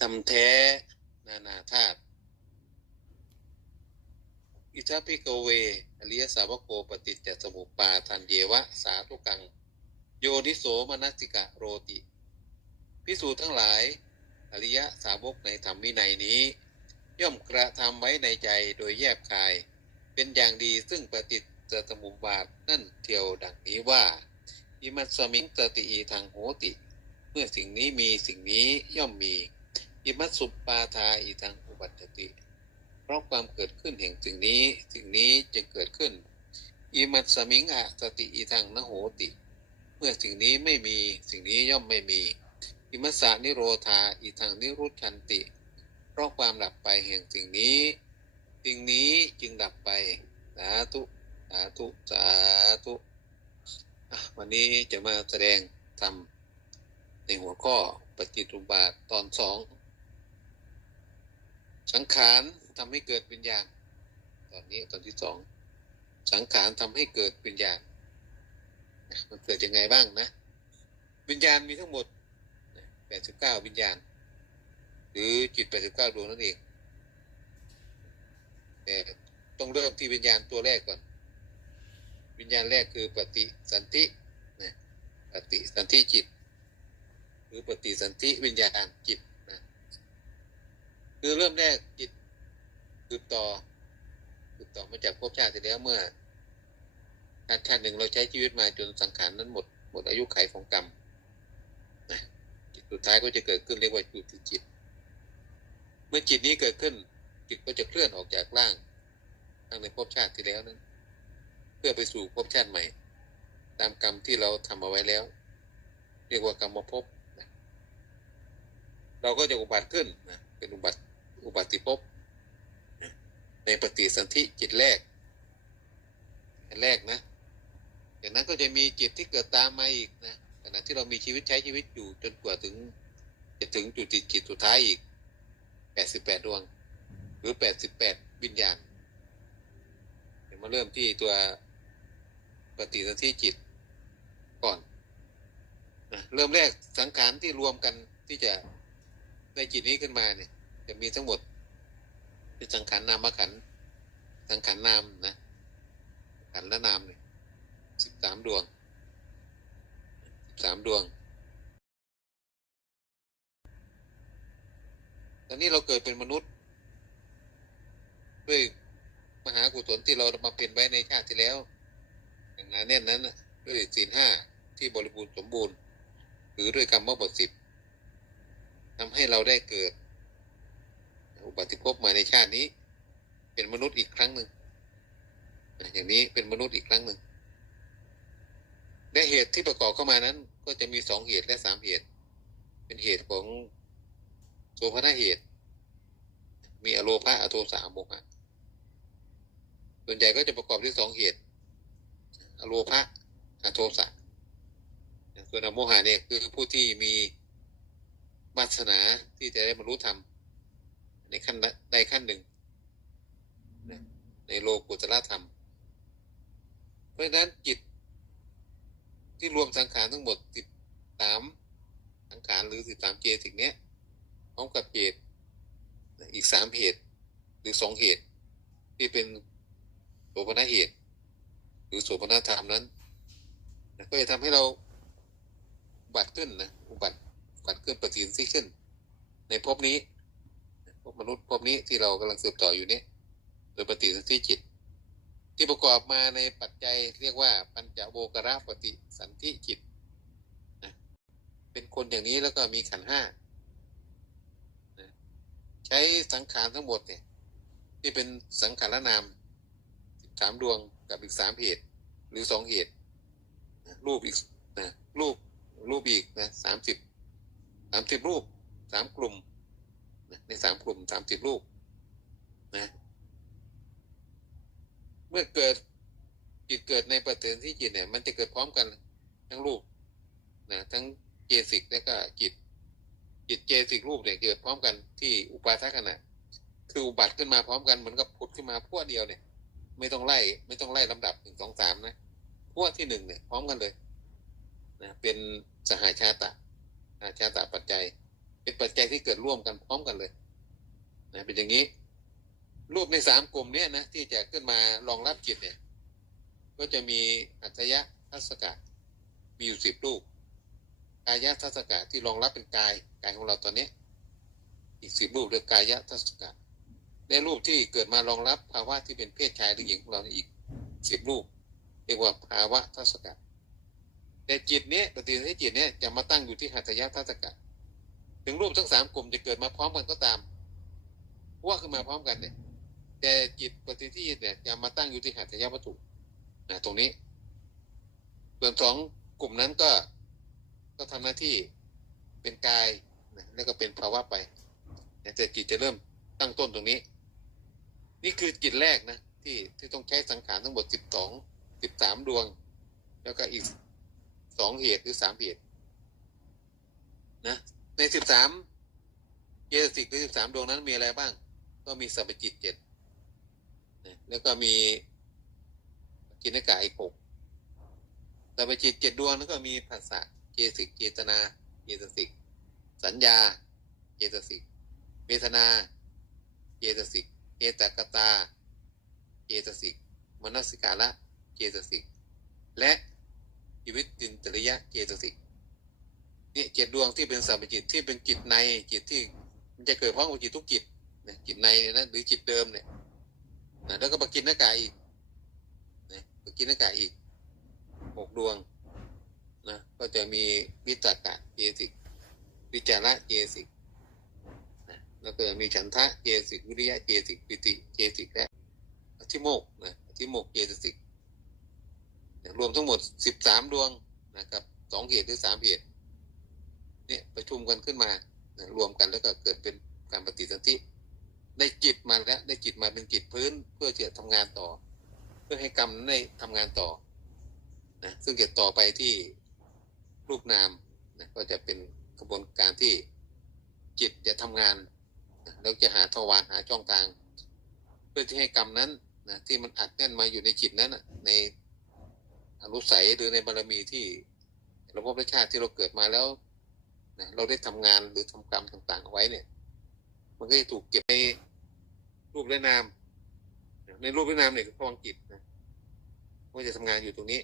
ทำแท้นานาธาตุอิทัปปิโกเว อริยสาวกโกปฏิจจสมุปปาทันเยวะ สาธุกัง โยนิโสมนัสิกะโรติ พิสูจทั้งหลาย อริยสาวกในธรรมวินัยนี้ ย่อมกระทำไว้ในใจโดยแยบคาย เป็นอย่างดีซึ่งปฏิจจสมุปบาทนั่นเทียวดังนี้ว่าอิมัสสมิงตติอีทางโหติ เมื่อสิ่งนี้มีสิ่งนี้ย่อมมี อิมัสุปปาทาอีทางอุบัติติ เพราะความเกิดขึ้นแห่งสิ่งนี้สิ่งนี้จะเกิดขึ้นอิมัสมิงอะสติอีทางนโหติ เมื่อสิ่งนี้ไม่มีสิ่งนี้ย่อมไม่มีอิมัสานิโรธาอีทางนิรุชันติ เพราะความดับไปแห่งสิ่งนี้ สิ่งนี้จึงดับไปสาธุสาธุสาธุวันนี้จะมาแสดงทำในหัวข้อปฏิจุบาทตอนสอง สังขารทำให้เกิดวิญญาณ ตอนนี้ตอนที่สองสังขารทำให้เกิดวิญญาณ มันเกิดยังไงบ้างนะ วิญญาณมีทั้งหมดแปดสิบเก้าวิญญาณ หรือจิตแปดสิบเก้าดวงนั่นเองแต่ต้องเริ่มที่วิญญาณตัวแรกก่อน วิญญาณแรกคือปฏิสันธิปฏิสันธิจิต หรือปฏิสันธิวิญญาณจิต คือเริ่มแรกจิตสืบต่อสืบต่อมาจากภพชาติที่แล้วเมื่อชาติชาติหนึ่งเราใช้ชีวิตมาจนสังขารนั้นหมด หมดอายุไขของกรรมนะจิตสุดท้ายก็จะเกิดขึ้นเรียกว่าจุติจิต เมื่อจิตนี้เกิดขึ้น จิตก็จะเคลื่อนออกจากร่างทางในภพชาติที่แล้วนั้น เพื่อไปสู่ภพชาติใหม่ ตามกรรมที่เราทำเอาไว้แล้ว เรียกว่ากรรมภพนะเราก็จะอุบัติขึ้นนะเป็นอุบัติ อุบัติภพในปฏิสันธิจิตแรกแรกนะจากนั้นก็จะมีจิตที่เกิดตามมาอีกนะขณะที่เรามีชีวิตใช้ชีวิตอยู่จนกว่าถึง จะถึงจุดติจิตสุดท้ายอีกแปดสิบแปดดวง หรือแปดสิบแปดวิญญาณเดี๋ยวมาเริ่มที่ตัวปฏิสันธิจิตก่อนนะเริ่มแรกสังขารที่รวมกันที่จะในจิตนี้ขึ้นมาเนี่ย จะมีทั้งหมดเป็นสังขารนามขันสังขารนามนะขันและนามเนี่ยสิบสามดวงสิบสามดวง ตอนนี้เราเกิดเป็นมนุษย์ ด้วยมหากุศลที่เรามาเป็นไว้ในชาติที่แล้วอย่างนั้นเนี่ยนั้นด้วยศีลห้าที่บริบูรณ์สมบูรณ์ หรือด้วยกรรมบทสิบทำให้เราได้เกิด อุบัติภพมาในชาตินี้ เป็นมนุษย์อีกครั้งหนึ่งอย่างนี้เป็นมนุษย์อีกครั้งหนึ่งและเหตุที่ประกอบเข้ามานั้น ก็จะมีสองเหตุและสามเหตุ เป็นเหตุของโสภณเหตุ มีอโลภะอโทสะโมหะส่วนใหญ่ก็จะประกอบด้วยสองเหตุ อโลภะอโทสะส่วนอโมหะเนี่ยคือผู้ที่มีวาสนาที่จะได้บรรลุธรรม ในขั้นใดขั้นหนึ่งนะในโลกุตละธรรม เพราะฉะนั้นจิตที่รวมสังขารทั้งหมดสิบสามสังขารหรือสิบสามเจสิ่งเนี้ยพร้อมกับเหตุอีกสามเหตุ หรือสองเหตุ ที่เป็นโสภณเหตุ หรือโสภณธรรมนั้นก็จะทำให้เราบัตขึ้นนะอุบัติบัติขึ้นปฏิสินขึ้น ในภพนี้ นุษย์ภพนี้ที่เรากำลังสืบต่ออยู่นี้โดยปฏิสันธิจิต ที่ประกอบมาในปัจจัยเรียกว่าปัญจโวกระปฏิสันธิจิตนะเป็นคนอย่างนี้แล้วก็มีขันห้านะใช้สังขารทั้งหมดเนี่ย ที่เป็นสังขารนามสิบสามดวงกับอีกสามเหตุ หรือสองเหตุรูปอีกนะรูปรูปอีกนะสามสิบสามสิบรูปสามกลุ่ม นะในสามกลุ่มสามสิบรูปนะเมื่อเกิดจิตเกิดในปฏิสนธิจิตเนี่ย มันจะเกิดพร้อมกันทั้งรูปนะทั้งเจสิกและก็จิต จิตเจสิกรูปเนี่ยเกิดพร้อมกันที่อุปาทขณะ คืออุบัติขึ้นมาพร้อมกันเหมือนกับผุดขึ้นมาพวกเดียวเนี่ย ไม่ต้องไล่ ไม่ต้องไล่ลำดับหนึ่งสองสามนะพวกที่หนึ่งเนี่ยพร้อมกันเลยนะเป็นสหายชาตะอาชาตะปัจจัย เป็นปัจจัยที่เกิดร่วมกันพร้อมกันเลยนะเป็นอย่างนี้ รูปในสามกลุ่มเนี้ยนะที่จะขึ้นมารองรับจิตเนี่ย ก็จะมีอัตยะทัศกะมีอยู่สิบรูปกายะทัศกะที่รองรับเป็นกายกายของเราตอนนี้ อีกสิบรูปเรียกกายะทัศกะในรูปที่เกิดมารองรับภาวะที่เป็นเพศชายหรือหญิงของเราอีกสิบรูป เรียกว่าภาวะทัศกะแต่จิตเนี้ยปฏิสนธิจิตเนี้ยจะมาตั้งอยู่ที่หัตถยทัศกะ ถึงรูปทั้งสามกลุ่มจะเกิดมาพร้อมกันก็ตามว่าขึ้นมาพร้อมกันเนี่ย แต่จิตปฏิสนธิจิตเนี่ยจะมาตั้งอยู่ที่หัตถยวัตถุนะตรงนี้ส่วนสองกลุ่มนั้นก็ก็ทำหน้าที่เป็นกายนะแล้วก็เป็นภาวะไปแต่จิตจะเริ่มตั้งต้นตรงนี้ นี่คือจิตแรกนะที่ที่ต้องใช้สังขารทั้งหมดสิบสองสิบสามดวง แล้วก็อีกสองเหตุหรือสามเหตุนะ ในสิบสามเจตสิกหรือสิบสามดวงนั้นมีอะไรบ้าง ก็มีสัพพจิตเจ็ดแล้วก็มีกินกายอีกหกสัพพจิตเจ็ดดวงนั้นก็มีภาษาเจตสิกเจตนาเจตสิก สัญญาเจตสิกเวทนาเจตสิกเอตกตาเจตสิกมนสิการะเจตสิก และชีวิตจินตริยะเจตสิก นี่เจ็ดดวงที่เป็นสัมปจิตที่เป็นจิตในจิตที่มันจะเกิดพร้อมกับจิตทุกจิตนะจิตในเนี่ยนะหรือจิตเดิมเนี่ยนะแล้วก็ปกินนากายอีกนะปกินนากายอีกหกดวงนะก็จะมีวิตากะเจสิกวิจาระเจสิกนะแล้วก็มีฉันทะเจสิกวิริยะเจสิกปิติเจสิกและอธิโมกนะอธิโมกเจสิกรวมทั้งหมดสิบสามดวงนะครับสองเหตุหรือสามเหตุ เนี่ยประชุมกันขึ้นมารวมกันแล้วก็เกิดเป็นการปฏิสันธิได้จิตมาแล้วได้จิตมาเป็นจิตพื้นเพื่อจะทำงานต่อ เพื่อให้กรรมได้ทำงานต่อนะซึ่งจะต่อไปที่รูปนามนะก็จะเป็นกระบวนการที่จิตจะทำงานนะแล้วจะหาทวารหาช่องทาง เพื่อที่ให้กรรมนั้นนะที่มันอัดแน่นมาอยู่ในจิตนั้นนะในอนุสัยหรือในบารมีที่เราพบชาติที่เราเกิดมาแล้ว นะเราได้ทำงานหรือทำกรรมต่างๆเอาไว้เนี่ย มันก็จะถูกเก็บในรูปและนาม ในรูปและนามเนี่ยคือพลังจิตนะก็จะทำงานอยู่ตรงนี้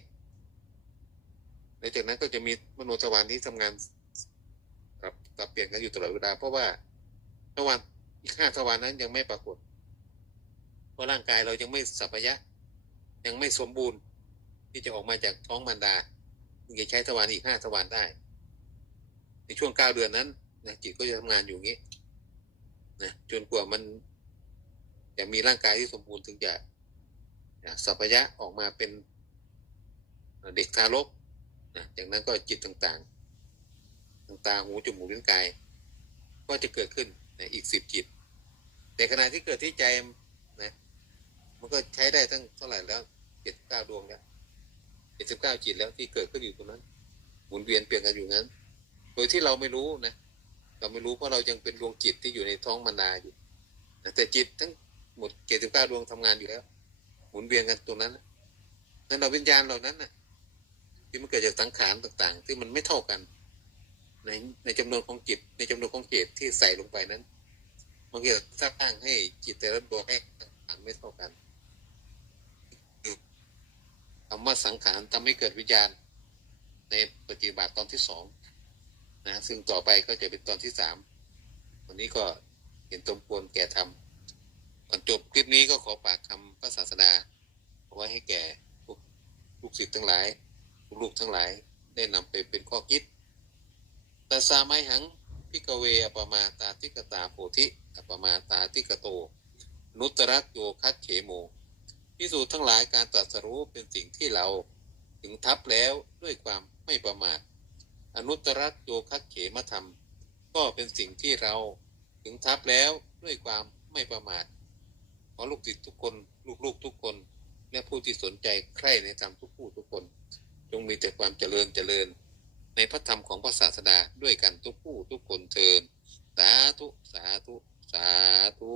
หลังจากนั้นก็จะมีมโนทวารที่ทำงานกับกับเปลี่ยนกันอยู่ตลอดเวลา เพราะว่าทวารอีกห้าทวารนั้นยังไม่ปรากฏ เพราะร่างกายเรายังไม่สัพยะ ยังไม่สมบูรณ์ ที่จะออกมาจากท้องมารดาถึงจะใช้ทวารอีกห้าทวารได้ ในช่วงเก้าเดือนนั้นนะจิตก็จะทำงานอยู่งี้นะจนกว่ามันจะมีร่างกายที่สมบูรณ์ถึงจะสัพพยะออกมาเป็นเด็กทารกนะจากนั้นก็จิตต่างๆ ต่างๆ หูจมูกลิ้นกาย ก็จะเกิดขึ้นนะอีกสิบจิต แต่ขณะที่เกิดที่ใจนะมันก็ใช้ได้ทั้งเท่าไหร่แล้วเจ็ดเก้าดวงแล้วเจ็ดสิบเก้าจิตแล้วที่เกิดขึ้นอยู่ตรงนั้นหมุนเวียนเปลี่ยนกันอยู่นั้น โดยที่เราไม่รู้นะเราไม่รู้เพราะเรายังเป็นดวงจิตที่อยู่ในท้องมารดาอยู่แต่จิตทั้งหมดเจ็ดสิบเก้าดวงทำงานอยู่แล้ว หมุนเวียนกันตรงนั้นนั่นเราวิญญาณเหล่านั้นนะที่มันเกิดจากสังขารต่างๆ ที่มันไม่เท่ากัน ในในจำนวนของจิต ในจำนวนของเจตที่ใส่ลงไปนั้นมันเกิดสร้างให้จิตแต่ละดวงให้ต่างๆไม่เท่ากันคำว่าสังขารทำให้เกิดวิญญาณในปฏิบัติตอนที่สอง นะซึ่งต่อไปก็จะเป็นตอนที่สามวันนี้ก็เห็นตมควรแก่ทำก่อนจบคลิปนี้ก็ขอฝากคำพระศาสดาเอาไว้ให้แก่ลูกศิษย์ทั้งหลายลูกทั้งหลายได้นำไปเป็นข้อคิดตาสาไมหังพิกเวอปมาตาติกตาโพธิอปมาตาติกโต นุตตรักโยคัตเขโมพิสูจน์ทั้งหลายการตรัสรู้เป็นสิ่งที่เราถึงทับแล้วด้วยความไม่ประมาท อนุตรักโยคักเขมธรรม ก็เป็นสิ่งที่เราถึงทับแล้วด้วยความไม่ประมาทขอลูกศิษย์ทุกคน ลูกๆทุกคน และผู้ที่สนใจใคร่ในธรรมทุกผู้ทุกคน จงมีแต่ความเจริญเจริญ ในพระธรรมของพระศาสดาด้วยกันทุกผู้ทุกคนเทินสาธุ สาธุ สาธุ